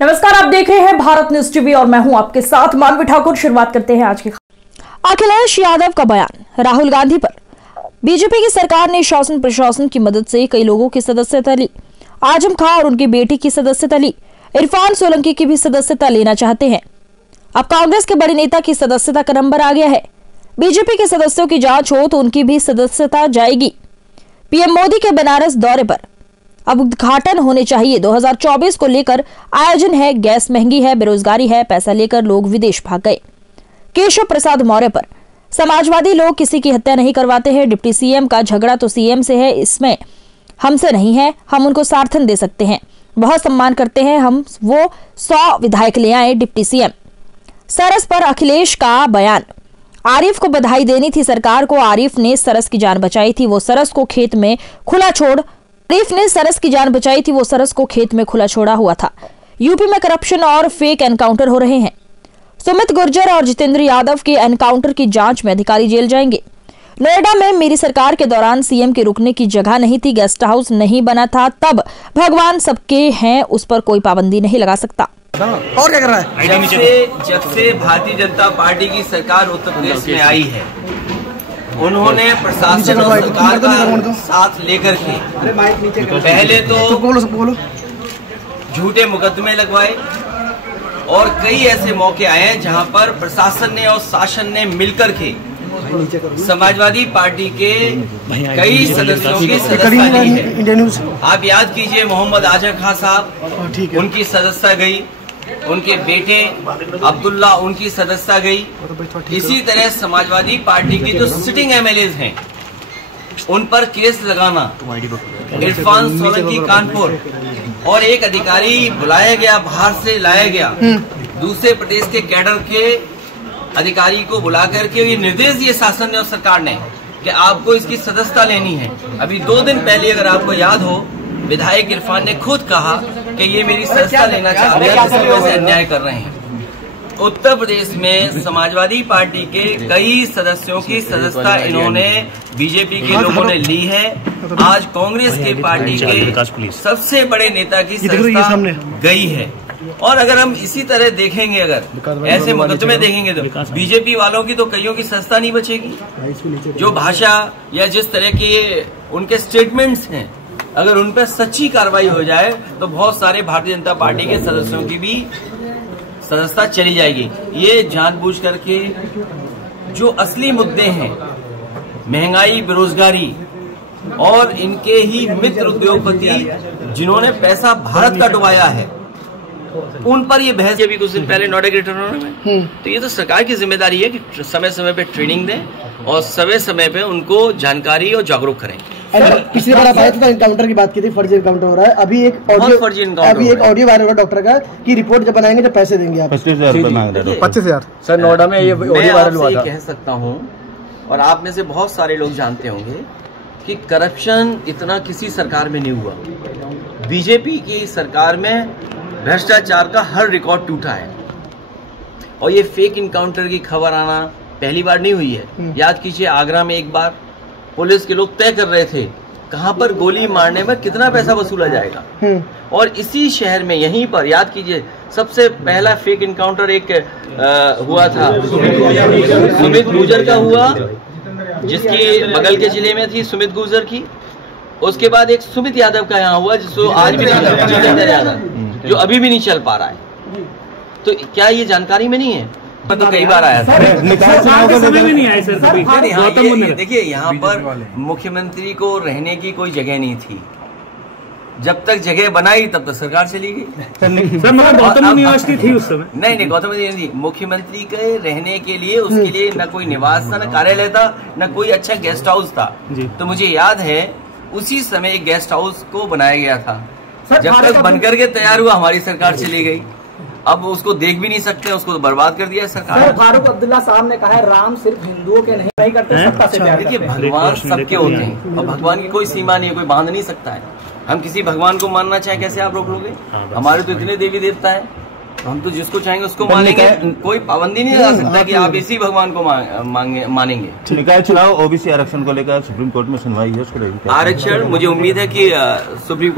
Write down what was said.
नमस्कार, आप देख रहे हैं भारत न्यूज टीवी और मैं हूं आपके साथ मानवी ठाकुर। शुरुआत करते हैं आज की। अखिलेश यादव का बयान राहुल गांधी पर। बीजेपी की सरकार ने शासन प्रशासन की मदद से कई लोगों की सदस्यता ली। आजम खां और उनकी बेटी की सदस्यता ली। इरफान सोलंकी की भी सदस्यता लेना चाहते हैं। अब कांग्रेस के बड़े नेता की सदस्यता का नंबर आ गया है। बीजेपी के सदस्यों की जांच हो तो उनकी भी सदस्यता जाएगी। पीएम मोदी के बनारस दौरे पर अब उद्घाटन होने चाहिए। 2024 को लेकर आयोजन है। गैस महंगी है, बेरोजगारी है, पैसा लेकर लोग विदेश भाग गए। केशव प्रसाद मौर्य पर समाजवादी लोग किसी की हत्या नहीं करवाते हैं। डिप्टी सीएम का झगड़ा तो सीएम से है, इसमें हमसे नहीं है। हम उनको समर्थन दे सकते हैं, बहुत सम्मान करते हैं हम। वो 100 विधायक ले आए डिप्टी सीएम। सरस पर अखिलेश का बयान। आरिफ को बधाई देनी थी सरकार को। आरिफ ने सरस की जान बचाई थी, वो सरस को खेत में खुला छोड़ छोड़ा हुआ था। यूपी में करप्शन और फेक एनकाउंटर हो रहे हैं। सुमित गुर्जर और जितेंद्र यादव के एनकाउंटर की जांच में अधिकारी जेल जाएंगे। नोएडा में मेरी सरकार के दौरान सीएम के रुकने की जगह नहीं थी, गेस्ट हाउस नहीं बना था, तब भगवान सबके हैं, उस पर कोई पाबंदी नहीं लगा सकता। और क्या कर रहा है? जब से भारतीय जनता पार्टी की सरकार उत्तर प्रदेश में आई है, उन्होंने प्रशासन और सरकार का साथ लेकर के पहले तो झूठे मुकदमे लगवाए और कई ऐसे मौके आए हैं जहां पर प्रशासन ने और शासन ने मिलकर के समाजवादी पार्टी के कई सदस्यों की सदस्यता ली है। आप याद कीजिए, मोहम्मद आजम खान साहब, उनकी सदस्यता गई। उनके बेटे अब्दुल्ला, उनकी सदस्यता गई। इसी तरह समाजवादी पार्टी की जो सिटिंग एमएलए हैं, उन पर केस लगाना। इरफान सोलंकी कानपुर और एक अधिकारी बुलाया गया, बाहर से लाया गया, दूसरे प्रदेश के कैडर के अधिकारी को बुला करके ये निर्देश दिए शासन ने और सरकार ने कि आपको इसकी सदस्यता लेनी है। अभी 2 दिन पहले, अगर आपको याद हो, विधायक इरफान ने खुद कहा कि ये मेरी सदस्यता लेना चाहते हैं, जिसकी वजह से अन्याय कर रहे हैं। उत्तर प्रदेश में समाजवादी पार्टी के कई सदस्यों की सदस्यता इन्होंने बीजेपी के लोगों ने ली है। आज कांग्रेस के पार्टी के सबसे बड़े नेता की सदस्यता गई है। और अगर हम इसी तरह देखेंगे, अगर ऐसे मुकदमे देखेंगे, तो बीजेपी वालों की तो कईयों की सदस्यता नहीं बचेगी। जो भाषा या जिस तरह के उनके स्टेटमेंट्स हैं, अगर उन पर सच्ची कार्रवाई हो जाए तो बहुत सारे भारतीय जनता पार्टी के सदस्यों की भी सदस्यता चली जाएगी। ये जानबूझ करके जो असली मुद्दे हैं, महंगाई, बेरोजगारी और इनके ही मित्र उद्योगपति जिन्होंने पैसा भारत का डुबाया है, उन पर ये बहस। अभी कुछ दिन पहले नोएडा ग्रेटर में, तो ये तो सरकार की जिम्मेदारी है कि समय समय पे ट्रेनिंग दें और समय समय पे उनको जानकारी और जागरूक करें। पिछली बार आप आए थे तो एनकाउंटर की बात की थी, फर्जी एनकाउंटर हो रहा है। अभी एक ऑडियो वायरल हुआ डॉक्टर का कि रिपोर्ट जब बनाएंगे जब पैसे देंगे आप 25,000। सर, नोएडा में ये ऑडियो वायरल हुआ था। कह सकता हूँ, और आप में से बहुत सारे लोग जानते होंगे कि करप्शन इतना किसी सरकार में नहीं हुआ। बीजेपी की सरकार में भ्रष्टाचार का हर रिकॉर्ड टूटा है। और ये फेक इनकाउंटर की खबर आना पहली बार नहीं हुई है। याद कीजिए, आगरा में एक बार पुलिस के लोग तय कर रहे थे कहां पर गोली मारने में कितना पैसा वसूला जाएगा। और इसी शहर में, यहीं पर याद कीजिए, सबसे पहला फेक इनकाउंटर एक हुआ था, सुमित गुर्जर का हुआ, जिसकी बगल के जिले में थी सुमित गुर्जर की। उसके बाद एक सुमित यादव का यहाँ हुआ, जिसको आज भी जितेंद्र यादव, जो अभी भी नहीं चल पा रहा है। तो क्या ये जानकारी में नहीं है? तो कई बार आया था, समय में नहीं आया सर कभी। देखिए, यहाँ पर मुख्यमंत्री को रहने की कोई जगह नहीं थी। जब तक जगह बनाई तब तक सरकार चली गई। सर, मगर गौतम यूनिवर्सिटी थी उस समय। नहीं, गौतम यूनिवर्सिटी मुख्यमंत्री के रहने के लिए, उसके लिए न कोई निवास था, न कार्यालय था, न कोई अच्छा गेस्ट हाउस था। तो मुझे याद है, उसी समय एक गेस्ट हाउस को बनाया गया था। जब तक बनकर के तैयार हुआ, हमारी सरकार चली गई। अब उसको देख भी नहीं सकते, उसको तो बर्बाद कर दिया सरकार। सर, फारूक अब्दुल्ला साहब ने कहा है राम सिर्फ हिंदुओं के नहीं करते, सत्ता से प्यार। देखिए, भगवान सबके होते हैं और भगवान की कोई सीमा नहीं है, कोई बांध नहीं सकता है। हम किसी भगवान को मानना चाहे, कैसे आप रोक लोगे? हमारे तो इतने देवी देवता है, हम तो जिसको चाहेंगे उसको मानेंगे। कोई पाबंदी नहीं लगा सकता कि आप इसी भगवान को मानेंगे। निकाय चुनाव ओबीसी आरक्षण को लेकर सुप्रीम कोर्ट में सुनवाई है, उसको आरक्षण, मुझे उम्मीद है कि सुप्रीम